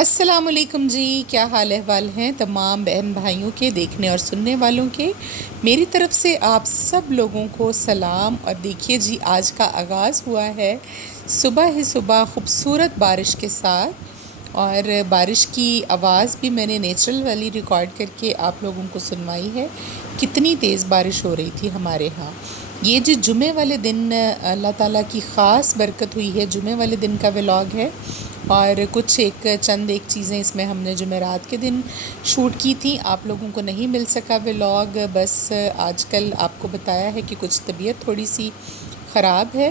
السلام علیکم جی، کیا حال احوال ہیں تمام بہن بھائیوں کے، دیکھنے اور سننے والوں کے؟ میری طرف سے آپ سب لوگوں کو سلام۔ اور دیکھیے جی، آج کا آغاز ہوا ہے صبح ہی صبح خوبصورت بارش کے ساتھ، اور بارش کی آواز بھی میں نے نیچرل والی ریکارڈ کر کے آپ لوگوں کو سنوائی ہے۔ کتنی تیز بارش ہو رہی تھی ہمارے ہاں۔ یہ جو جمعے والے دن اللہ تعالیٰ کی خاص برکت ہوئی ہے، جمعے والے دن کا ولاگ ہے، اور کچھ چند چیزیں اس میں ہم نے جمعرات کے دن شوٹ کی تھیں۔ آپ لوگوں کو نہیں مل سکا ولاگ، بس آج کل آپ کو بتایا ہے کہ کچھ طبیعت تھوڑی سی خراب ہے،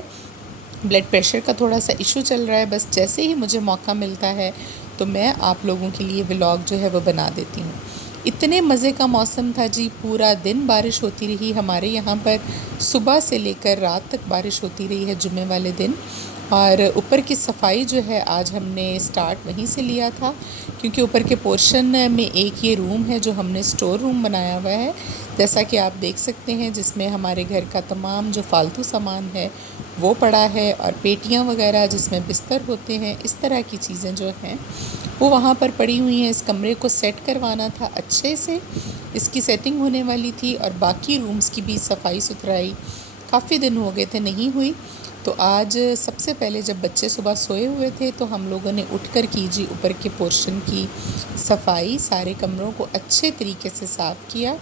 بلڈ پریشر کا تھوڑا سا ایشو چل رہا ہے۔ بس جیسے ہی مجھے موقع ملتا ہے تو میں آپ لوگوں کے لیے ولاگ جو ہے وہ بنا دیتی ہوں۔ اتنے مزے کا موسم تھا جی، پورا دن بارش ہوتی رہی ہمارے یہاں پر، صبح سے لے کر رات تک بارش ہوتی رہی ہے جمعے والے دن۔ اور اوپر کی صفائی جو ہے آج ہم نے سٹارٹ وہیں سے لیا تھا، کیونکہ اوپر کے پورشن میں ایک یہ روم ہے جو ہم نے سٹور روم بنایا ہوا ہے، جیسا کہ آپ دیکھ سکتے ہیں، جس میں ہمارے گھر کا تمام جو فالتو سامان ہے وہ پڑا ہے، اور پیٹیاں وغیرہ جس میں بستر ہوتے ہیں، اس طرح کی چیزیں جو ہیں وہ وہاں پر پڑی ہوئی ہیں۔ اس کمرے کو سیٹ کروانا تھا اچھے سے، اس کی سیٹنگ ہونے والی تھی، اور باقی رومز کی بھی صفائی ستھرائی کافی دن ہو گئے تھے نہیں ہوئی۔ تو آج سب سے پہلے جب بچے صبح سوئے ہوئے تھے تو ہم لوگوں نے اٹھ کر کی جی اوپر کے پورشن کی صفائی، سارے کمروں کو اچھے طریقے سے صاف کیا،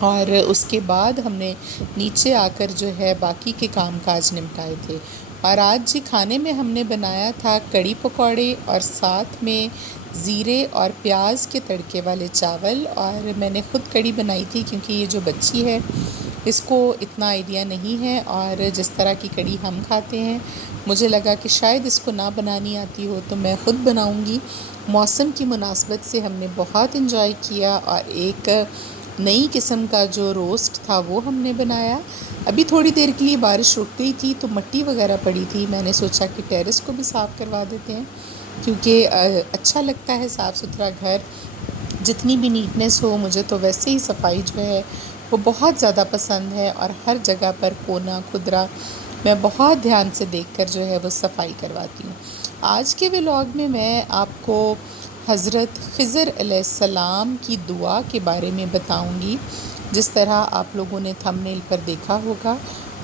اور اس کے بعد ہم نے نیچے آ کر جو ہے باقی کے کام کاج نمٹائے تھے۔ اور آج جی کھانے میں ہم نے بنایا تھا کڑی پکوڑے، اور ساتھ میں زیرے اور پیاز کے تڑکے والے چاول۔ اور میں نے خود کڑی بنائی تھی، کیونکہ یہ جو بچی ہے اس کو اتنا آئیڈیا نہیں ہے، اور جس طرح کی کڑی ہم کھاتے ہیں مجھے لگا کہ شاید اس کو نہ بنانی آتی ہو، تو میں خود بناؤں گی۔ موسم کی مناسبت سے ہم نے بہت انجوائے کیا، اور ایک نئی قسم کا جو روسٹ تھا وہ ہم نے بنایا۔ ابھی تھوڑی دیر کے لیے بارش رک گئی تھی تو مٹی وغیرہ پڑی تھی، میں نے سوچا کہ ٹیرس کو بھی صاف کروا دیتے ہیں، کیونکہ اچھا لگتا ہے صاف ستھرا گھر، جتنی بھی نیٹنس ہو۔ مجھے تو ویسے ہی صفائی جو ہے وہ بہت زیادہ پسند ہے، اور ہر جگہ پر کونا کھدرا میں بہت دھیان سے دیکھ کر جو ہے وہ صفائی کرواتی ہوں۔ آج کے ولاگ میں میں آپ کو حضرت خضر علیہ السلام کی دعا کے بارے میں بتاؤں گی، جس طرح آپ لوگوں نے تھمبنیل پر دیکھا ہوگا۔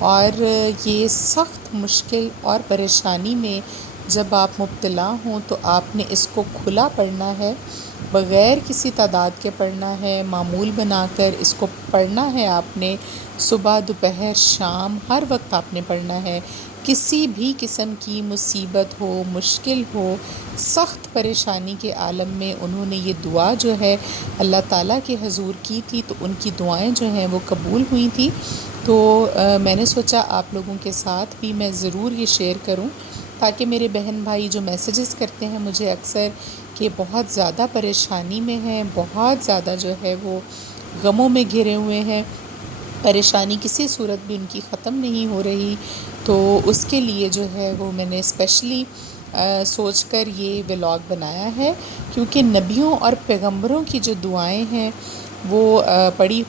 اور یہ سخت مشکل اور پریشانی میں جب آپ مبتلا ہوں تو آپ نے اس کو کھلا پڑھنا ہے، بغیر کسی تعداد کے پڑھنا ہے، معمول بنا کر اس کو پڑھنا ہے آپ نے، صبح دوپہر شام ہر وقت آپ نے پڑھنا ہے۔ کسی بھی قسم کی مصیبت ہو، مشکل ہو، سخت پریشانی کے عالم میں انہوں نے یہ دعا جو ہے اللہ تعالیٰ کے حضور کی تھی، تو ان کی دعائیں جو ہیں وہ قبول ہوئی تھی۔ تو میں نے سوچا آپ لوگوں کے ساتھ بھی میں ضرور یہ شیئر کروں، تاکہ میرے بہن بھائی جو میسیجز کرتے ہیں مجھے اکثر کہ بہت زیادہ پریشانی میں ہیں، بہت زیادہ جو ہے وہ غموں میں گھرے ہوئے ہیں، پریشانی کسی صورت بھی ان کی ختم نہیں ہو رہی، تو اس کے لیے جو ہے وہ میں نے اسپیشلی سوچ کر یہ ولاگ بنایا ہے، کیونکہ نبیوں اور پیغمبروں کی جو دعائیں ہیں وہ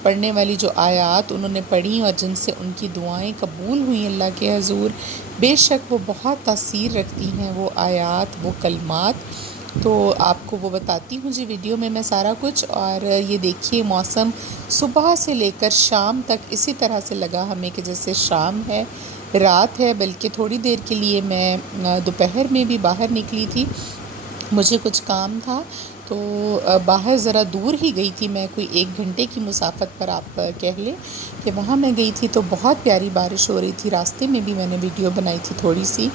پڑھنے والی جو آیات انہوں نے پڑھی اور جن سے ان کی دعائیں قبول ہوئیں اللہ کے حضور، بے شک وہ بہت تاثیر رکھتی ہیں وہ آیات، وہ کلمات۔ تو آپ کو وہ بتاتی ہوں جی ویڈیو میں سارا کچھ۔ اور یہ دیکھیے موسم صبح سے لے کر شام تک اسی طرح سے لگا ہمیں کہ جیسے شام ہے، رات ہے، بلکہ تھوڑی دیر کے لیے میں دوپہر میں بھی باہر نکلی تھی، مجھے کچھ کام تھا، تو باہر ذرا دور ہی گئی تھی میں، کوئی 1 گھنٹے کی مسافت پر آپ کہہ لیں کہ وہاں میں گئی تھی، تو بہت پیاری بارش ہو رہی تھی۔ راستے میں بھی میں نے ویڈیو بنائی تھی تھوڑی سی،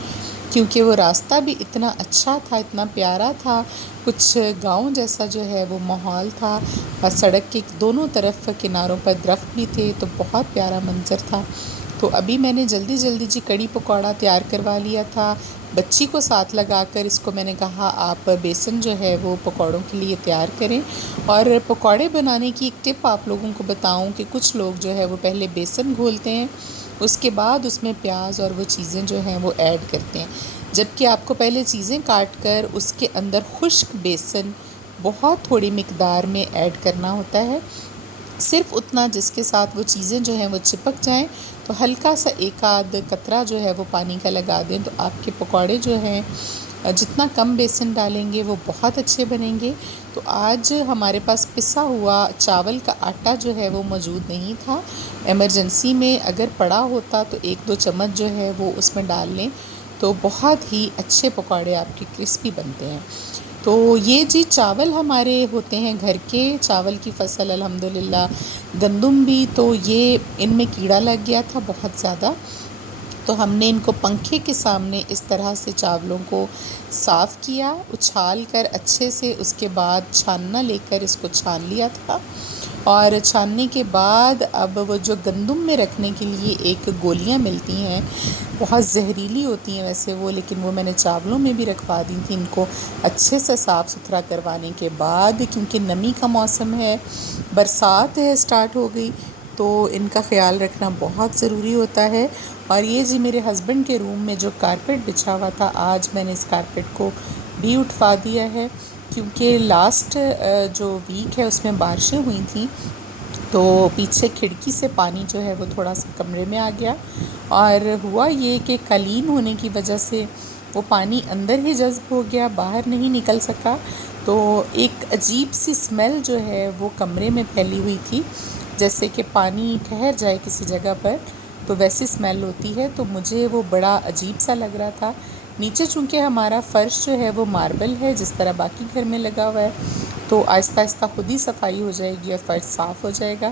کیونکہ وہ راستہ بھی اتنا اچھا تھا، اتنا پیارا تھا، کچھ گاؤں جیسا جو ہے وہ ماحول تھا، اور سڑک کے دونوں طرف کناروں پر درخت بھی تھے، تو بہت پیارا منظر تھا۔ تو ابھی میں نے جلدی جلدی جی کڑی پکوڑا تیار کروا لیا تھا، بچی کو ساتھ لگا کر اس کو میں نے کہا آپ بیسن جو ہے وہ پکوڑوں کے لیے تیار کریں۔ اور پکوڑے بنانے کی ایک ٹپ آپ لوگوں کو بتاؤں کہ کچھ لوگ جو ہے وہ پہلے بیسن گھولتے ہیں، اس کے بعد اس میں پیاز اور وہ چیزیں جو ہیں وہ ایڈ کرتے ہیں، جبکہ آپ کو پہلے چیزیں کاٹ کر اس کے اندر خشک بیسن بہت تھوڑی مقدار میں ایڈ کرنا ہوتا ہے، صرف اتنا جس کے ساتھ وہ چیزیں جو ہیں وہ چپک جائیں، تو ہلکا سا ایک آدھ قطرہ جو ہے وہ پانی کا لگا دیں، تو آپ کے پکوڑے جو ہیں جتنا کم بیسن ڈالیں گے وہ بہت اچھے بنیں گے۔ تو آج ہمارے پاس پسا ہوا چاول کا آٹا جو ہے وہ موجود نہیں تھا۔ ایمرجنسی میں اگر پڑا ہوتا تو 1-2 چمچ جو ہے وہ اس میں ڈال لیں تو بہت ہی اچھے پکوڑے آپ کے کرسپی بنتے ہیں۔ تو یہ جی چاول ہمارے ہوتے ہیں گھر کے، چاول کی فصل الحمدللہ، گندم بھی، تو یہ ان میں کیڑا لگ گیا تھا بہت زیادہ، تو ہم نے ان کو پنکھے کے سامنے اس طرح سے چاولوں کو صاف کیا، اچھال کر اچھے سے، اس کے بعد چھاننا لے کر اس کو چھان لیا تھا، اور چھاننے کے بعد اب وہ جو گندم میں رکھنے کے لیے ایک گولیاں ملتی ہیں، بہت زہریلی ہوتی ہیں ویسے وہ، لیکن وہ میں نے چاولوں میں بھی رکھوا دی تھی ان کو اچھے سے صاف ستھرا کروانے کے بعد، کیونکہ نمی کا موسم ہے، برسات ہے اسٹارٹ ہو گئی، تو ان کا خیال رکھنا بہت ضروری ہوتا ہے۔ اور یہ جی میرے ہسبینڈ کے روم میں جو کارپیٹ بچھا ہوا تھا، آج میں نے اس کارپیٹ کو بھی اٹھوا دیا ہے، کیونکہ لاسٹ جو ویک ہے اس میں بارشیں ہوئی تھیں، تو پیچھے کھڑکی سے پانی جو ہے وہ تھوڑا سا کمرے میں آ گیا، اور ہوا یہ کہ قالین ہونے کی وجہ سے وہ پانی اندر ہی جذب ہو گیا، باہر نہیں نکل سکا، تو ایک عجیب سی اسمیل جو ہے وہ کمرے میں پھیلی ہوئی تھی، جیسے کہ پانی ٹھہر جائے کسی جگہ پر تو ویسی اسمیل ہوتی ہے، تو مجھے وہ بڑا عجیب سا لگ رہا تھا۔ نیچے چونکہ ہمارا فرش جو ہے وہ ماربل ہے جس طرح باقی گھر میں لگا ہوا ہے، تو آہستہ آہستہ خود ہی صفائی ہو جائے گی اور فرش صاف ہو جائے گا،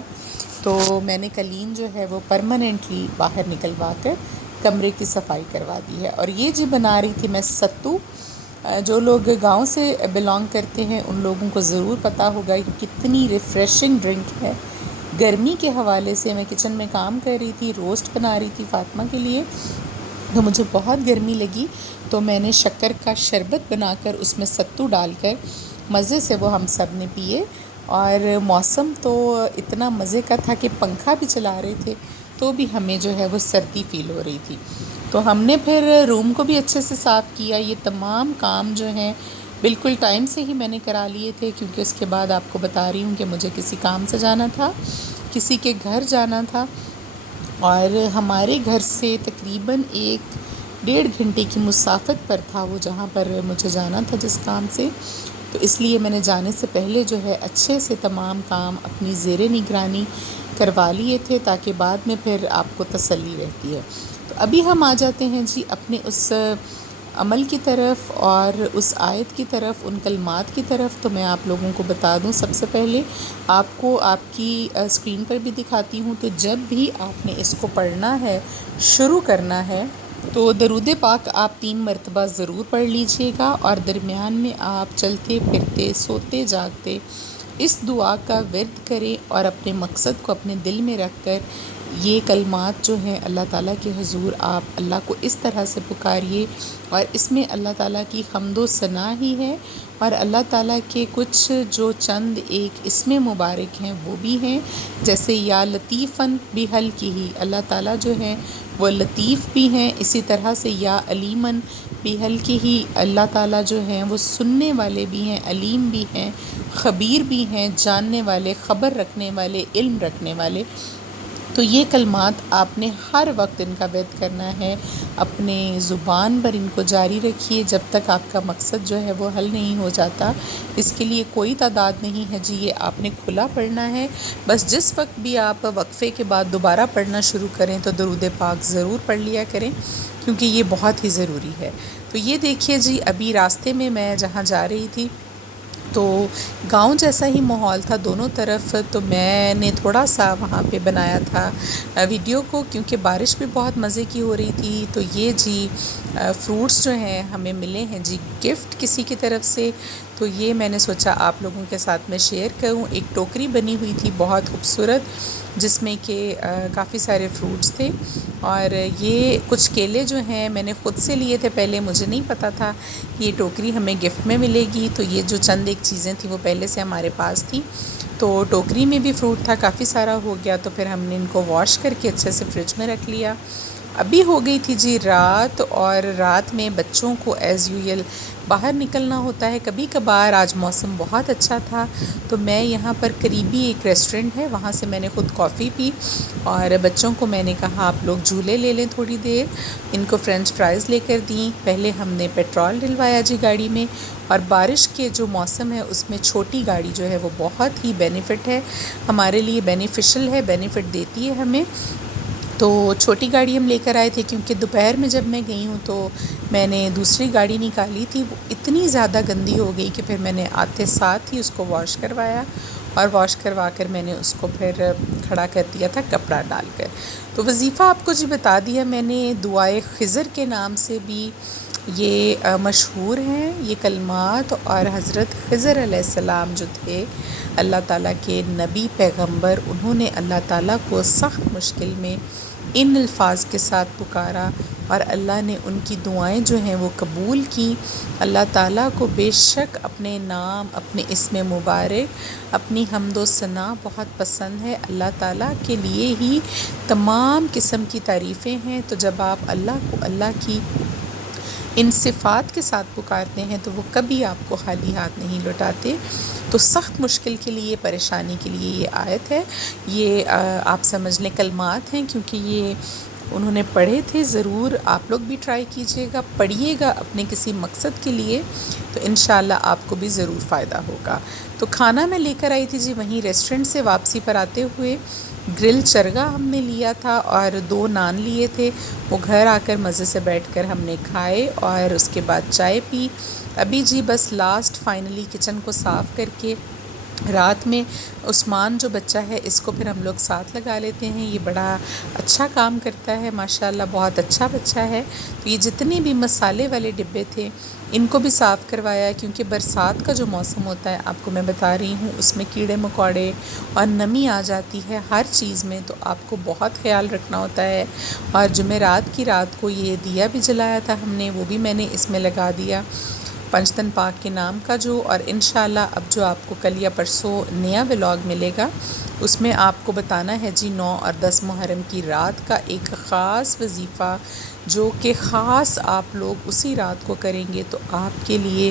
تو میں نے قالین جو ہے وہ پرماننٹلی باہر نکلوا کر کمرے کی صفائی کروا دی ہے۔ اور یہ جی بنا رہی تھی میں ستو، جو لوگ گاؤں سے بلانگ کرتے ہیں ان لوگوں کو ضرور پتہ ہوگا کہ کتنی ریفریشنگ ڈرنک ہے۔ گرمی کے حوالے سے میں کچن میں کام کر رہی تھی، روسٹ بنا رہی تھی فاطمہ کے لیے، تو مجھے بہت گرمی لگی، تو میں نے شکر کا شربت بنا کر اس میں ستو ڈال کر مزے سے وہ ہم سب نے پیے، اور موسم تو اتنا مزے کا تھا کہ پنکھا بھی چلا رہے تھے تو بھی ہمیں جو ہے وہ سردی فیل ہو رہی تھی۔ تو ہم نے پھر روم کو بھی اچھے سے صاف کیا، یہ تمام کام جو ہیں بالکل ٹائم سے ہی میں نے کرا لیے تھے، کیونکہ اس کے بعد آپ کو بتا رہی ہوں کہ مجھے کسی کام سے جانا تھا، کسی کے گھر جانا تھا، اور ہمارے گھر سے تقریباً 1-1.5 گھنٹے کی مسافت پر تھا وہ جہاں پر مجھے جانا تھا جس کام سے، تو اس لیے میں نے جانے سے پہلے جو ہے اچھے سے تمام کام اپنی زیر نگرانی کروا لیے تھے، تاکہ بعد میں پھر آپ کو تسلی رہتی ہے۔ تو ابھی ہم آ جاتے ہیں جی اپنے اس عمل کی طرف اور اس آیت کی طرف، ان کلمات کی طرف۔ تو میں آپ لوگوں کو بتا دوں، سب سے پہلے آپ کو آپ کی اسکرین پر بھی دکھاتی ہوں، تو جب بھی آپ نے اس کو پڑھنا ہے، شروع کرنا ہے، تو درود پاک آپ 3 مرتبہ ضرور پڑھ لیجئے گا، اور درمیان میں آپ چلتے پھرتے سوتے جاگتے اس دعا کا ورد کریں، اور اپنے مقصد کو اپنے دل میں رکھ کر یہ کلمات جو ہیں اللہ تعالیٰ کے حضور آپ اللہ کو اس طرح سے پکاریے، اور اس میں اللہ تعالیٰ کی حمد و ثنا ہی ہے، اور اللہ تعالیٰ کے کچھ جو چند ایک اسم مبارک ہیں وہ بھی ہیں، جیسے یا لطیفاً بحل کی ہی، اللہ تعالیٰ جو ہیں وہ لطیف بھی ہیں، اسی طرح سے یا علیماً بحل کی ہی، اللہ تعالیٰ جو ہیں وہ سننے والے بھی ہیں، علیم بھی ہیں، خبیر بھی ہیں، جاننے والے، خبر رکھنے والے، علم رکھنے والے۔ تو یہ کلمات آپ نے ہر وقت ان کا ورد کرنا ہے، اپنے زبان پر ان کو جاری رکھیے جب تک آپ کا مقصد جو ہے وہ حل نہیں ہو جاتا۔ اس کے لیے کوئی تعداد نہیں ہے جی، یہ آپ نے کھلا پڑھنا ہے، بس جس وقت بھی آپ وقفے کے بعد دوبارہ پڑھنا شروع کریں تو درود پاک ضرور پڑھ لیا کریں، کیونکہ یہ بہت ہی ضروری ہے۔ تو یہ دیکھیے جی، ابھی راستے میں میں جہاں جا رہی تھی تو گاؤں جیسا ہی ماحول تھا دونوں طرف، تو میں نے تھوڑا سا وہاں پہ بنایا تھا ویڈیو کو، کیونکہ بارش بھی بہت مزے کی ہو رہی تھی۔ تو یہ جی فروٹس جو ہیں ہمیں ملے ہیں جی گفٹ کسی کی طرف سے، تو یہ میں نے سوچا آپ لوگوں کے ساتھ میں شیئر کروں۔ ایک ٹوکری بنی ہوئی تھی بہت خوبصورت، جس میں کہ کافی سارے فروٹس تھے، اور یہ کچھ کیلے جو ہیں میں نے خود سے لیے تھے، پہلے مجھے نہیں پتہ تھا کہ یہ ٹوکری ہمیں گفٹ میں ملے گی، تو یہ جو چند ایک چیزیں تھیں وہ پہلے سے ہمارے پاس تھیں، تو ٹوکری میں بھی فروٹ تھا، کافی سارا ہو گیا، تو پھر ہم نے ان کو واش کر کے اچھے سے فریج میں رکھ لیا، ابھی ہو گئی تھی جی رات، اور رات میں بچوں کو ایز یوزل باہر نکلنا ہوتا ہے کبھی کبھار۔ آج موسم بہت اچھا تھا تو میں یہاں پر قریبی ایک ریسٹورنٹ ہے، وہاں سے میں نے خود کافی پی، اور بچوں کو میں نے کہا آپ لوگ جھولے لے لیں تھوڑی دیر، ان کو فرینچ فرائز لے کر دیں۔ پہلے ہم نے پیٹرول ڈلوایا جی گاڑی میں، اور بارش کے جو موسم ہے اس میں چھوٹی گاڑی جو ہے وہ بہت ہی بینیفٹ ہے ہمارے لیے، بینیفیشل ہے، بینیفٹ دیتی ہے ہمیں۔ تو چھوٹی گاڑی ہم لے کر آئے تھے، کیونکہ دوپہر میں جب میں گئی ہوں تو میں نے دوسری گاڑی نکالی تھی، وہ اتنی زیادہ گندی ہو گئی کہ پھر میں نے آتے ساتھ ہی اس کو واش کروایا، اور واش کروا کر میں نے اس کو پھر کھڑا کر دیا تھا کپڑا ڈال کر۔ تو وظیفہ آپ کو جی بتا دیا میں نے، دعائے خضر کے نام سے بھی یہ مشہور ہیں یہ کلمات، اور حضرت خضر علیہ السلام جو تھے اللہ تعالیٰ کے نبی پیغمبر، انہوں نے اللہ تعالیٰ کو سخت مشکل میں ان الفاظ کے ساتھ پکارا، اور اللہ نے ان کی دعائیں جو ہیں وہ قبول کیں۔ اللہ تعالیٰ کو بے شک اپنے نام، اپنے اسم مبارک، اپنی حمد و ثنا بہت پسند ہے۔ اللہ تعالیٰ کے لیے ہی تمام قسم کی تعریفیں ہیں، تو جب آپ اللہ کو اللہ کی ان صفات کے ساتھ پکارتے ہیں تو وہ کبھی آپ کو خالی ہاتھ نہیں لوٹاتے۔ تو سخت مشکل کے لیے، پریشانی کے لیے یہ آیت ہے، یہ آپ سمجھ لیں کلمات ہیں، کیونکہ یہ انہوں نے پڑھے تھے۔ ضرور آپ لوگ بھی ٹرائی کیجئے گا، پڑھیے گا اپنے کسی مقصد کے لیے، تو انشاءاللہ آپ کو بھی ضرور فائدہ ہوگا۔ تو کھانا میں لے کر آئی تھی جی وہیں ریسٹورنٹ سے، واپسی پر آتے ہوئے گرل چرگا ہم نے لیا تھا، اور 2 نان لیے تھے، وہ گھر آ کر مزے سے بیٹھ کر ہم نے کھائے، اور اس کے بعد چائے پی۔ ابھی جی بس لاسٹ فائنلی کچن کو صاف کر کے، رات میں عثمان جو بچہ ہے اس کو پھر ہم لوگ ساتھ لگا لیتے ہیں، یہ بڑا اچھا کام کرتا ہے ماشاءاللہ، بہت اچھا بچہ ہے۔ تو یہ جتنے بھی مسالے والے ڈبے تھے ان کو بھی صاف کروایا، کیونکہ برسات کا جو موسم ہوتا ہے آپ کو میں بتا رہی ہوں، اس میں کیڑے مکوڑے اور نمی آ جاتی ہے ہر چیز میں، تو آپ کو بہت خیال رکھنا ہوتا ہے۔ اور جمعرات کی رات کو یہ دیا بھی جلایا تھا ہم نے، وہ بھی میں نے اس میں لگا دیا پنجتن پاک کے نام کا جو، اور انشاءاللہ اب جو آپ کو کل یا پرسوں نیا ولاگ ملے گا اس میں آپ کو بتانا ہے جی 9 اور 10 محرم کی رات کا ایک خاص وظیفہ، جو کہ خاص آپ لوگ اسی رات کو کریں گے تو آپ کے لیے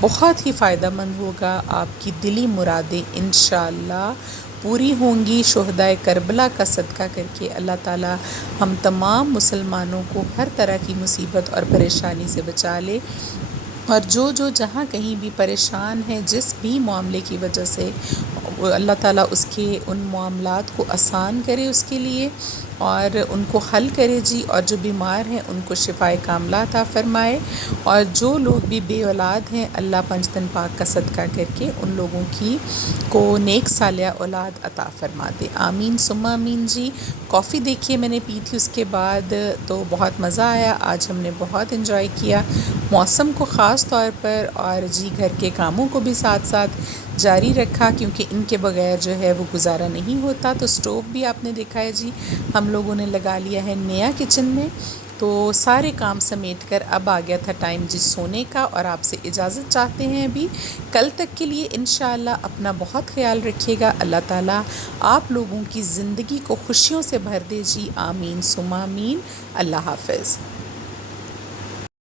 بہت ہی فائدہ مند ہوگا، آپ کی دلی مرادیں انشاءاللہ پوری ہوں گی۔ شہدائے کربلا کا صدقہ کر کے اللہ تعالی ہم تمام مسلمانوں کو ہر طرح کی مصیبت اور پریشانی سے بچا لے، اور جو جہاں کہیں بھی پریشان ہے جس بھی معاملے کی وجہ سے، اللہ تعالیٰ اس کے ان معاملات کو آسان کرے اس کے لیے، اور ان کو حل کرے جی، اور جو بیمار ہیں ان کو شفائے کاملہ عطا فرمائے، اور جو لوگ بھی بے اولاد ہیں اللہ پنجتن پاک کا صدقہ کر کے ان لوگوں کی کو نیک صالحہ اولاد عطا فرما دے، آمین ثم آمین جی۔ کافی دیکھیے میں نے پی تھی اس کے بعد، تو بہت مزہ آیا، آج ہم نے بہت انجوائے کیا موسم کو خاص طور پر، اور جی گھر کے کاموں کو بھی ساتھ ساتھ جاری رکھا، کیونکہ ان کے بغیر جو ہے وہ گزارا نہیں ہوتا۔ تو سٹوو بھی آپ نے دیکھا ہے جی ہم لوگوں نے لگا لیا ہے نیا کچن میں، تو سارے کام سمیٹ کر اب آ گیا تھا ٹائم جی سونے کا، اور آپ سے اجازت چاہتے ہیں ابھی کل تک کے لیے۔ انشاءاللہ اپنا بہت خیال رکھیے گا، اللہ تعالیٰ آپ لوگوں کی زندگی کو خوشیوں سے بھر دے جی، آمین ثم آمین۔ اللہ حافظ۔